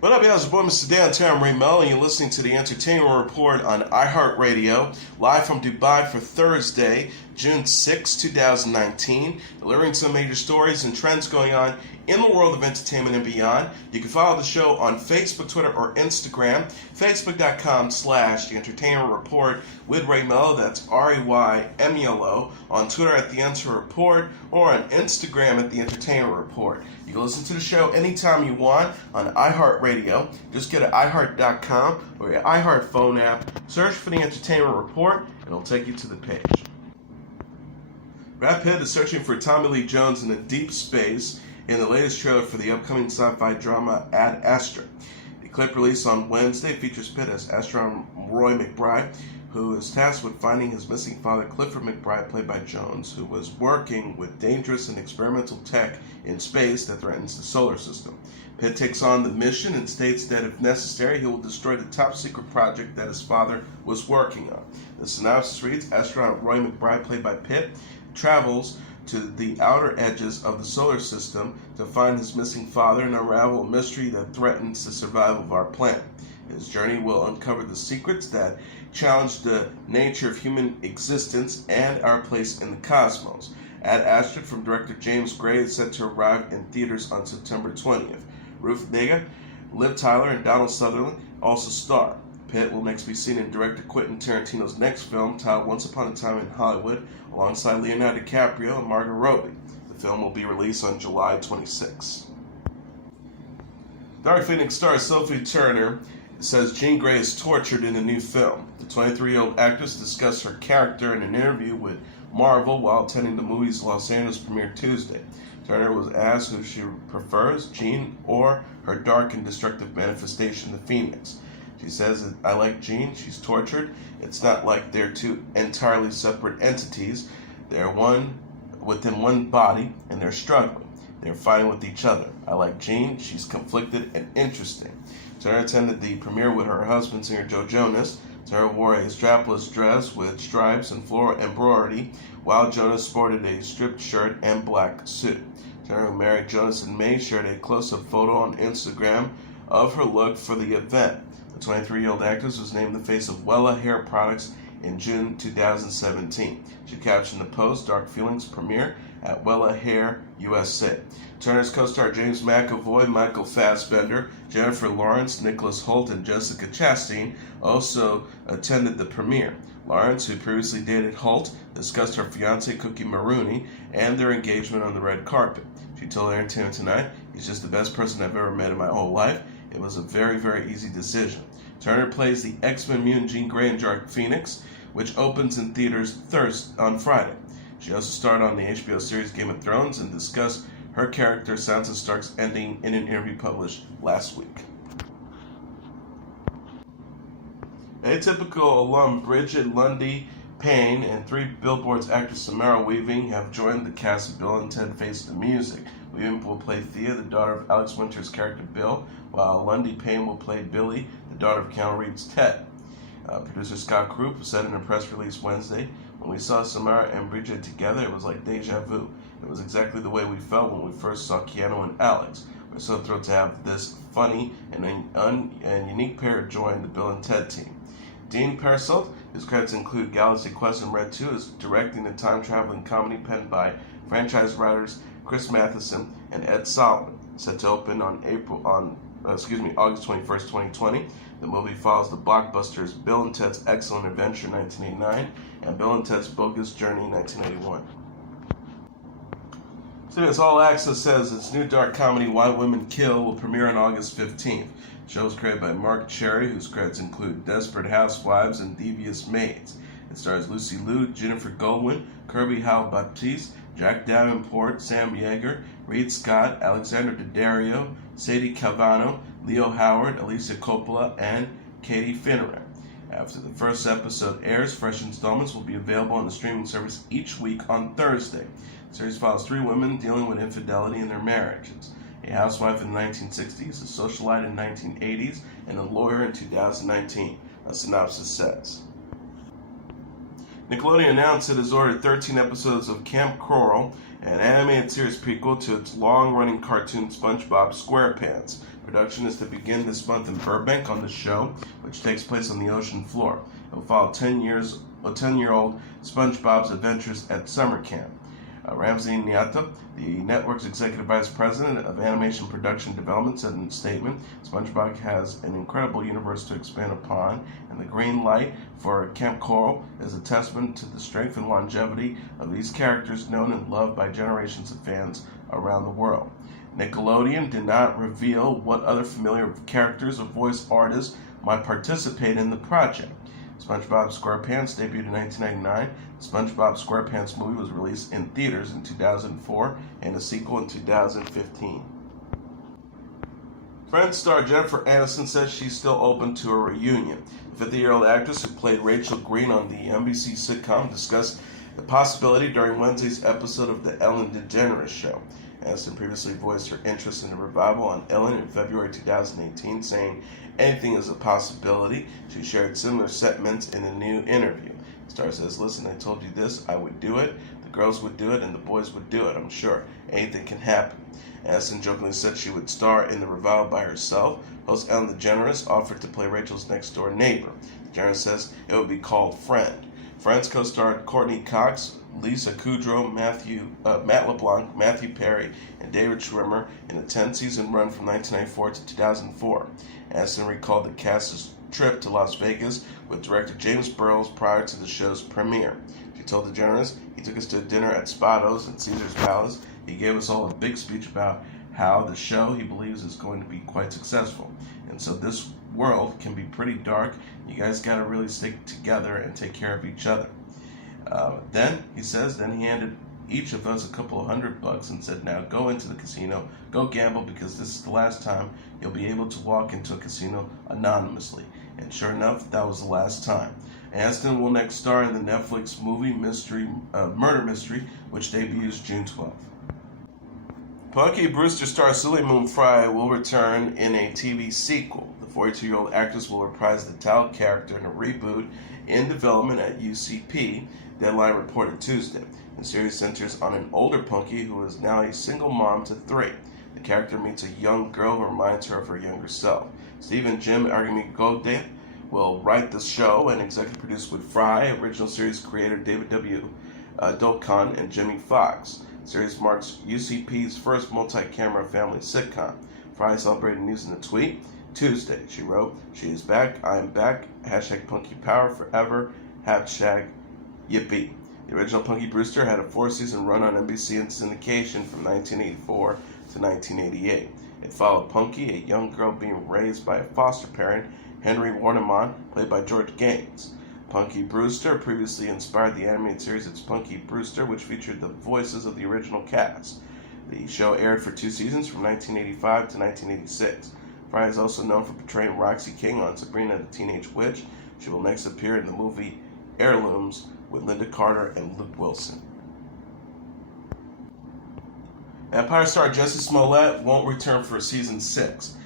What up, y'all? It's your boy, Mr. Downtown Ray Melo, and you're listening to the Entertainment Report on iHeartRadio, live from Dubai for Thursday, June 6, 2019, delivering some major stories and trends going on in the world of entertainment and beyond. You can follow the show on Facebook, Twitter, or Instagram, facebook.com/The Entertainment Report with Ray Melo, that's RAYMELO, on Twitter at The Enter Report, or on Instagram at The Entertainment Report. You can listen to the show anytime you want on iHeartRadio. Just go to iHeart.com or your iHeart phone app, search for The Entertainment Report, and it'll take you to the page. Brad Pitt is searching for Tommy Lee Jones in a deep space in the latest trailer for the upcoming sci-fi drama Ad Astra. The clip released on Wednesday features Pitt as astronaut Roy McBride, who is tasked with finding his missing father, Clifford McBride, played by Jones, who was working with dangerous and experimental tech in space that threatens the solar system. Pitt takes on the mission and states that if necessary, he will destroy the top-secret project that his father was working on. The synopsis reads, astronaut Roy McBride, played by Pitt, travels to the outer edges of the solar system to find his missing father and unravel a mystery that threatens the survival of our planet. His journey will uncover the secrets that challenge the nature of human existence and our place in the cosmos. Ad Astra from director James Gray is set to arrive in theaters on September 20th. Ruth Negga, Liv Tyler, and Donald Sutherland also star. Pitt will next be seen in director Quentin Tarantino's next film, titled Once Upon a Time in Hollywood, alongside Leonardo DiCaprio and Margot Robbie. The film will be released on July 26. Dark Phoenix star Sophie Turner says Jean Grey is tortured in the new film. The 23-year-old actress discussed her character in an interview with Marvel while attending the movie's Los Angeles premiere Tuesday. Turner was asked who she prefers, Jean or her dark and destructive manifestation, the Phoenix. She says, I like Jean, she's tortured. It's not like they're two entirely separate entities. They're one within one body, and they're struggling. They're fighting with each other. I like Jean, she's conflicted and interesting. Turner attended the premiere with her husband, singer Joe Jonas. Turner wore a strapless dress with stripes and floral embroidery, while Jonas sported a striped shirt and black suit. Turner, who married Jonas in May, shared a close-up photo on Instagram of her look for the event. The 23-year-old actress was named the face of Wella Hair Products in June 2017. She captioned the post, Dark Feelings premiere at Wella Hair USA. Turner's co-star James McAvoy, Michael Fassbender, Jennifer Lawrence, Nicholas Hoult, and Jessica Chastain also attended the premiere. Lawrence, who previously dated Hoult, discussed her fiancé Cookie Maroney and their engagement on the red carpet. She told Entertainment Tonight, he's just the best person I've ever met in my whole life. It was a very, very easy decision. Turner plays the X-Men mutant Jean Grey in Dark Phoenix, which opens in theaters on Friday. She also starred on the HBO series Game of Thrones and discussed her character Sansa Stark's ending in an interview published last week. Atypical alum Brigette Lundy-Paine and 3 Billboards actress Samara Weaving have joined the cast of Bill and Ted Face the Music. Weaving will play Thea, the daughter of Alex Winter's character Bill, while Lundy-Paine will play Billy, the daughter of Keanu Reeves' Ted. Producer Scott Krupp said in a press release Wednesday, when we saw Samara and Brigette together, it was like deja vu. It was exactly the way we felt when we first saw Keanu and Alex. We're so thrilled to have this funny and unique pair join the Bill and Ted team. Dean Perselt, whose credits include Galaxy Quest and Red 2, is directing the time-traveling comedy penned by franchise writers Chris Matheson and Ed Solomon, set to open on August 21st, 2020. The movie follows the blockbusters Bill and Ted's Excellent Adventure 1989 and Bill and Ted's Bogus Journey 1981. CBS All Access says its new dark comedy Why Women Kill will premiere on August 15th. The show is created by Mark Cherry, whose credits include Desperate Housewives and Devious Maids. It stars Lucy Liu, Jennifer Goldwyn, Kirby Howell-Baptiste, Jack Davenport, Sam Yeager, Reed Scott, Alexander Daddario, Sadie Calvano, Leo Howard, Alicia Coppola, and Katie Finneran. After the first episode airs, fresh installments will be available on the streaming service each week on Thursday. The series follows 3 women dealing with infidelity in their marriages. A housewife in the 1960s, a socialite in the 1980s, and a lawyer in 2019, a synopsis says. Nickelodeon announced it has ordered 13 episodes of Camp Coral, an animated series prequel to its long-running cartoon SpongeBob SquarePants. Production is to begin this month in Burbank on the show, which takes place on the ocean floor. It will follow 10-year-old SpongeBob's adventures at summer camp. Ramsey Niata, the network's executive vice president of animation production development, said in a statement, SpongeBob has an incredible universe to expand upon, and the green light for Camp Coral is a testament to the strength and longevity of these characters known and loved by generations of fans around the world. Nickelodeon did not reveal what other familiar characters or voice artists might participate in the project. SpongeBob SquarePants debuted in 1999. The SpongeBob SquarePants movie was released in theaters in 2004 and a sequel in 2015. Friends star Jennifer Aniston says she's still open to a reunion. The 50-year-old actress who played Rachel Green on the NBC sitcom discussed the possibility during Wednesday's episode of The Ellen DeGeneres Show. Aniston previously voiced her interest in the revival on Ellen in February 2018, saying anything is a possibility. She shared similar sentiments in a new interview. The star says, "Listen, I told you this, I would do it, the girls would do it, and the boys would do it, I'm sure. Anything can happen." Aniston jokingly said she would star in the revival by herself. Host Ellen DeGeneres offered to play Rachel's next-door neighbor. DeGeneres says it would be called Friend. Friends co-starred Courtney Cox, Lisa Kudrow, Matt LeBlanc, Matthew Perry, and David Schwimmer in a 10-season run from 1994 to 2004. Aniston recalled the cast's trip to Las Vegas with director James Burrows prior to the show's premiere. She told DeGeneres, "He took us to dinner at Spado's at Caesar's Palace. He gave us all a big speech about how the show he believes is going to be quite successful. And so this world can be pretty dark. You guys got to really stick together and take care of each other." Then he handed each of us a couple of $100 and said, "Now go into the casino, go gamble, because this is the last time you'll be able to walk into a casino anonymously." And sure enough, that was the last time. Aniston will next star in the Netflix movie Murder Mystery, which debuts June 12th. Punky Brewster star Soleil Moon Frye will return in a TV sequel. The 42-year-old actress will reprise the title character in a reboot in development at UCP, Deadline reported Tuesday. The series centers on an older Punky who is now a single mom to 3. The character meets a young girl who reminds her of her younger self. Steve and Jim Argamigode will write the show and executive produce with Frye, original series creator David W. Dolcon, and Jimmy Fox. The series marks UCP's first multi-camera family sitcom. Frye celebrated news in a tweet Tuesday. She wrote, "She is back, I am back, hashtag Punky Power forever, hashtag Yippee." The original Punky Brewster had a 4-season run on NBC in syndication from 1984 to 1988. It followed Punky, a young girl being raised by a foster parent, Henry Warnemont, played by George Gaines. Punky Brewster previously inspired the animated series It's Punky Brewster, which featured the voices of the original cast. The show aired for 2 seasons from 1985 to 1986. Frye is also known for portraying Roxy King on Sabrina the Teenage Witch. She will next appear in the movie Heirlooms with Linda Carter and Luke Wilson. Empire star Jussie Smollett won't return for season 6.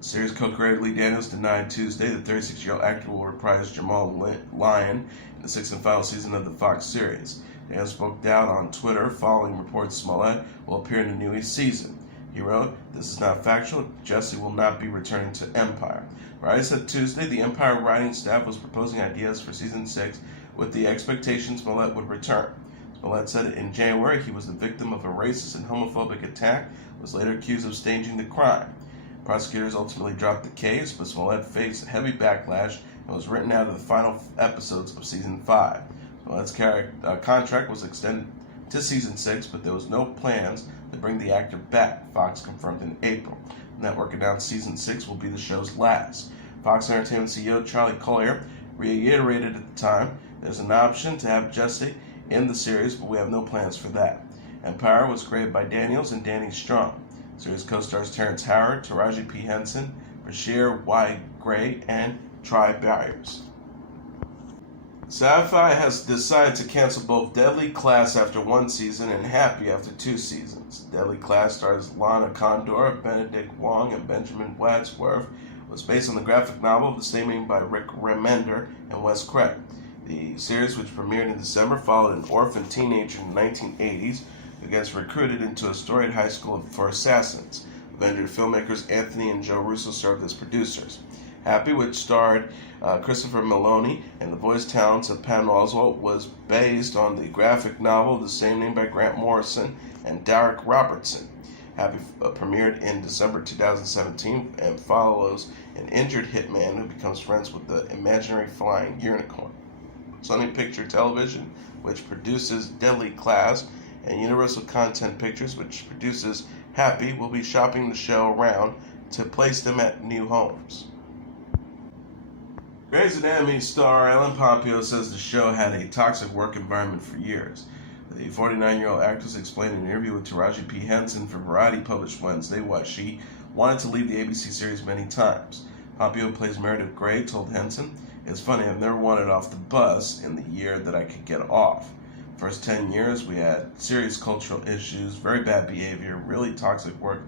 Series co-creator Lee Daniels denied Tuesday the 36-year-old actor will reprise Jamal Lyon in the 6th and final season of the Fox series. Daniels spoke out on Twitter following reports Smollett will appear in the newest season. He wrote, "This is not factual. Jussie will not be returning to Empire." Variety said Tuesday the Empire writing staff was proposing ideas for season 6 with the expectation Smollett would return. Smollett said in January he was the victim of a racist and homophobic attack, was later accused of staging the crime. Prosecutors ultimately dropped the case, but Smollett faced heavy backlash and was written out of the final episodes of season 5. Smollett's contract was extended to season 6, but there was no plans to bring the actor back, Fox confirmed in April. The network announced season 6 will be the show's last. Fox Entertainment CEO Charlie Collier reiterated at the time, "There's an option to have Jussie in the series, but we have no plans for that." Empire was created by Daniels and Danny Strong. The series co-stars Terrence Howard, Taraji P. Henson, Bashir Y. Gray, and Tri Byers. Syfy has decided to cancel both Deadly Class after 1 season and Happy after 2 seasons. Deadly Class stars Lana Condor, Benedict Wong, and Benjamin Wadsworth. Was based on the graphic novel of the same name by Rick Remender and Wes Craig. The series, which premiered in December, followed an orphan teenager in the 1980s who gets recruited into a storied high school for assassins. Avenger filmmakers Anthony and Joe Russo served as producers. Happy, which starred Christopher Meloni and the voice talents of Patton Oswalt, was based on the graphic novel of the same name by Grant Morrison and Derek Robertson. Happy premiered in December 2017 and follows an injured hitman who becomes friends with the imaginary flying unicorn. Sony Picture Television, which produces Deadly Class, and Universal Content Pictures, which produces Happy, will be shopping the show around to place them at new homes. Grey's Anatomy star Ellen Pompeo says the show had a toxic work environment for years. The 49-year-old actress explained in an interview with Taraji P. Henson for Variety published Wednesday why she wanted to leave the ABC series many times. Pompeo, who plays Meredith Grey, told Henson, "It's funny, I've never wanted off the bus in the year that I could get off. First 10 years, we had serious cultural issues, very bad behavior, really toxic work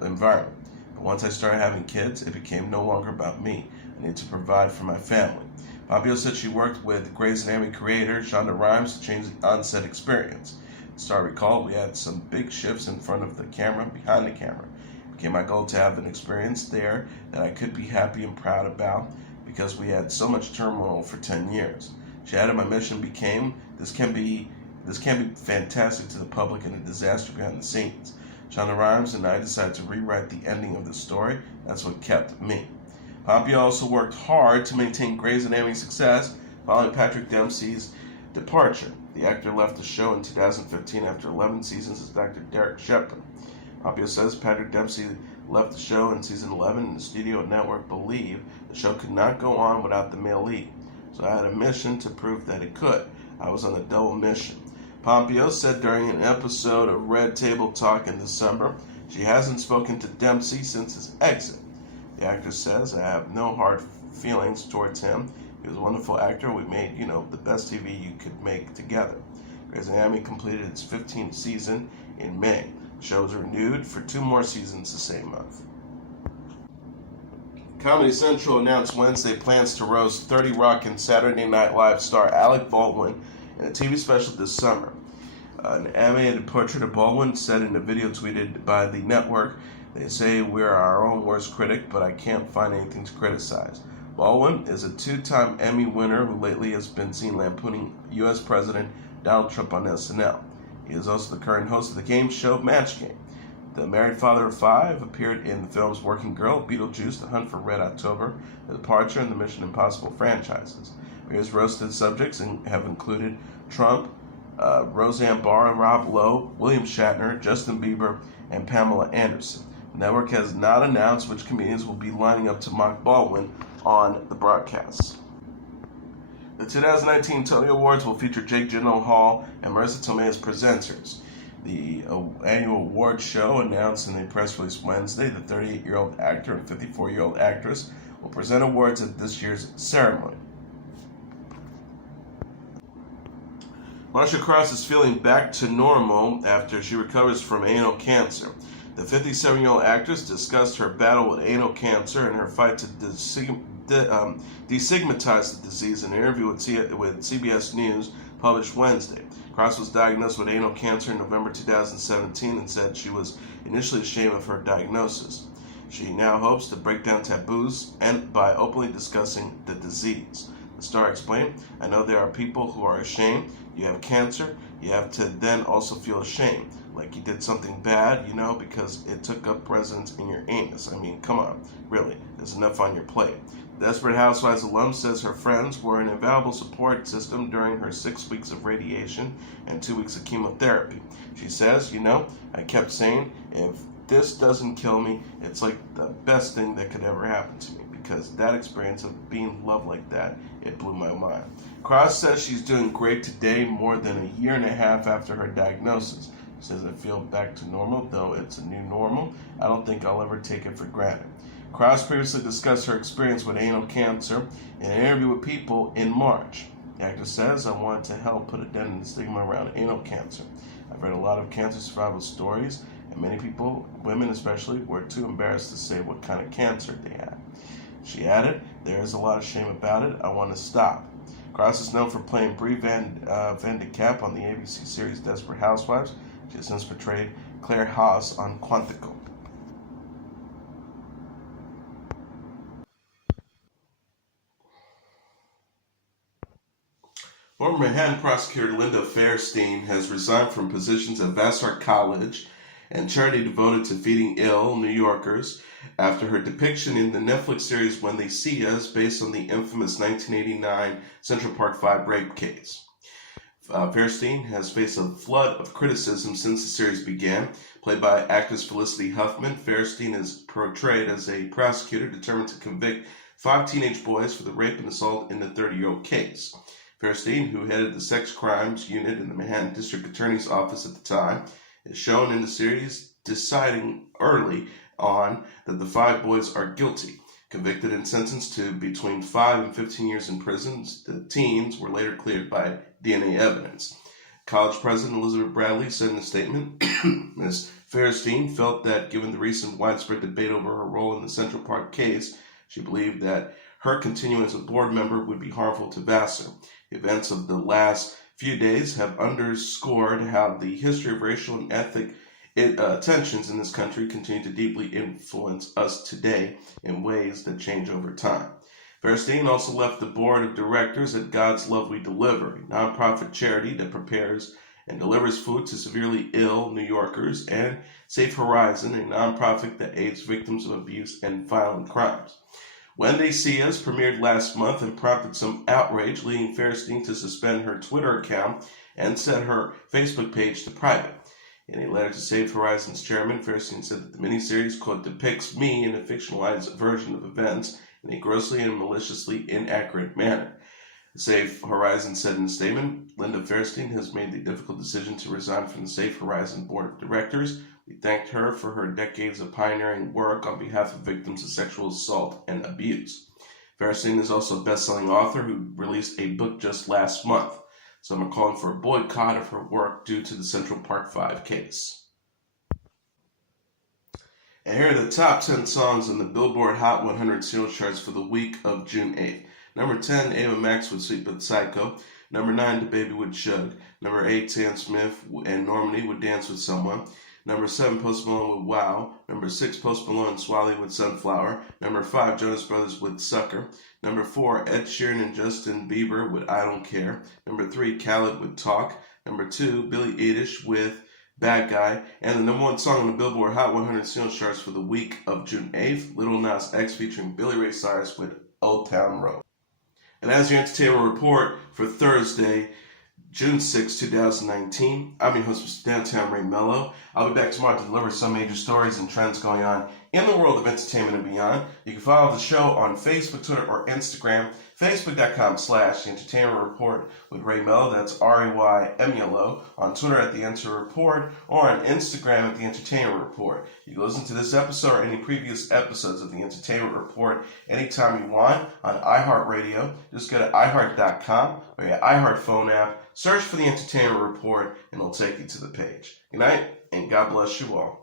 environment. But once I started having kids, it became no longer about me. I need to provide for my family." Pompeo said she worked with Grey's Anatomy creator Shonda Rhimes to change the on-set experience. The star recalled, "We had some big shifts in front of the camera, behind the camera. It became my goal to have an experience there that I could be happy and proud about because we had so much turmoil for 10 years. She added, my mission became, this can be fantastic to the public and a disaster behind the scenes. Shonda Rhimes and I decided to rewrite the ending of the story. That's what kept me." Pompeo also worked hard to maintain Grey's Anatomy success following Patrick Dempsey's departure. The actor left the show in 2015 after 11 seasons as Dr. Derek Shepherd. Pompeo says Patrick Dempsey left the show in season 11 and the studio network believed the show could not go on without the male lead. So I had a mission to prove that it could. I was on a double mission. Pompeo said during an episode of Red Table Talk in December, she hasn't spoken to Dempsey since his exit. The actress says, "I have no hard feelings towards him. He was a wonderful actor. We made, the best TV you could make together." Grey's Anatomy completed its 15th season in May. The show was renewed for 2 more seasons the same month. Comedy Central announced Wednesday plans to roast 30 Rock and Saturday Night Live star Alec Baldwin in a TV special this summer. An animated portrait of Baldwin said in a video tweeted by the network, "They say we're our own worst critic, but I can't find anything to criticize." Baldwin is a 2-time Emmy winner who lately has been seen lampooning U.S. President Donald Trump on SNL. He is also the current host of the game show Match Game. The married father of 5 appeared in the films Working Girl, Beetlejuice, The Hunt for Red October, The Departure, and the Mission Impossible franchises. His roasted subjects have included Trump, Roseanne Barr, Rob Lowe, William Shatner, Justin Bieber, and Pamela Anderson. The network has not announced which comedians will be lining up to mock Baldwin on the broadcasts. The 2019 Tony Awards will feature Jake Gyllenhaal and Marisa Tomei as presenters. The annual awards show announced in a press release Wednesday the 38-year-old actor and 54-year-old actress will present awards at this year's ceremony. Marcia Cross is feeling back to normal after she recovers from anal cancer. The 57-year-old actress discussed her battle with anal cancer and her fight to destigmatize the disease in an interview with CBS News published Wednesday. Cross was diagnosed with anal cancer in November 2017 and said she was initially ashamed of her diagnosis. She now hopes to break down taboos and by openly discussing the disease. The star explained, "I know there are people who are ashamed. You have cancer, you have to then also feel ashamed. Like you did something bad, because it took up residence in your anus. I mean, come on, really, there's enough on your plate." Desperate Housewives alum says her friends were an invaluable support system during her 6 weeks of radiation and 2 weeks of chemotherapy. She says, I kept saying, if this doesn't kill me, it's like the best thing that could ever happen to me, because that experience of being loved like that, it blew my mind. Cross says she's doing great today, more than a year and a half after her diagnosis. She says, "I feel back to normal, though it's a new normal. I don't think I'll ever take it for granted." Cross previously discussed her experience with anal cancer in an interview with People in March. The actor says, "I wanted to help put a dent in the stigma around anal cancer. I've read a lot of cancer survival stories, and many people, women especially, were too embarrassed to say what kind of cancer they had." She added, "There is a lot of shame about it. I want to stop." Cross is known for playing Brie Van de Kamp on the ABC series Desperate Housewives. She has since portrayed Claire Haas on Quantico. Former Manhattan prosecutor Linda Fairstein has resigned from positions at Vassar College and charity devoted to feeding ill New Yorkers after her depiction in the Netflix series When They See Us, based on the infamous 1989 Central Park 5 rape case. Fairstein has faced a flood of criticism since the series began. Played by actress Felicity Huffman, Fairstein is portrayed as a prosecutor determined to convict 5 teenage boys for the rape and assault in the 30-year-old case. Fairstein, who headed the sex crimes unit in the Manhattan District Attorney's Office at the time, is shown in the series deciding early on that the 5 boys are guilty. Convicted and sentenced to between 5 and 15 years in prison, the teens were later cleared by DNA evidence. College President Elizabeth Bradley said in a statement, Ms. Fairstein felt that given the recent widespread debate over her role in the Central Park case, she believed that her continuing as a board member would be harmful to Vassar. Events of the last few days have underscored how the history of racial and ethnic tensions in this country continue to deeply influence us today in ways that change over time. Fairstein also left the board of directors at God's Love We Deliver, a nonprofit charity that prepares and delivers food to severely ill New Yorkers, and Safe Horizon, a nonprofit that aids victims of abuse and violent crimes. When They See Us premiered last month and prompted some outrage, leading Fairstein to suspend her Twitter account and set her Facebook page to private. In a letter to Safe Horizon's chairman, Fairstein said that the miniseries, quote, depicts me in a fictionalized version of events in a grossly and maliciously inaccurate manner. Safe Horizon said in a statement, Linda Fairstein has made the difficult decision to resign from the Safe Horizon Board of Directors. We thanked her for her decades of pioneering work on behalf of victims of sexual assault and abuse. Fairstein is also a best-selling author who released a book just last month. Some are calling for a boycott of her work due to the Central Park 5 case. And here are the top 10 songs on the Billboard Hot 100 singles charts for the week of June 8th. Number 10, Ava Max with Sweet But Psycho. Number 9, DaBaby with Chug. Number 8, Sam Smith and Normani with Dance With Someone. Number 7, Post Malone with Wow. Number 6, Post Malone and Swally with Sunflower. Number 5, Jonas Brothers with Sucker. Number 4, Ed Sheeran and Justin Bieber with I Don't Care. Number 3, Khaled with Talk. Number 2, Billie Eilish with Bad Guy. And the number 1 song on the Billboard Hot 100 singles charts for the week of June 8th, Lil Nas X featuring Billy Ray Cyrus with Old Town Road. And as your entertainment report for Thursday, June 6, 2019, I'm your host, Mr. Downtown Ray Melo. I'll be back tomorrow to deliver some major stories and trends going on in the world of entertainment and beyond. You can follow the show on Facebook, Twitter, or Instagram. Facebook.com/The Entertainment Report with Ray Melo. That's RAYMELO. On Twitter at The Enter Report, or on Instagram at The Entertainment Report. You can listen to this episode or any previous episodes of The Entertainment Report anytime you want on iHeartRadio. Just go to iHeart.com or your iHeart phone app. Search for The Entertainment Report, and it'll take you to the page. Good night, and God bless you all.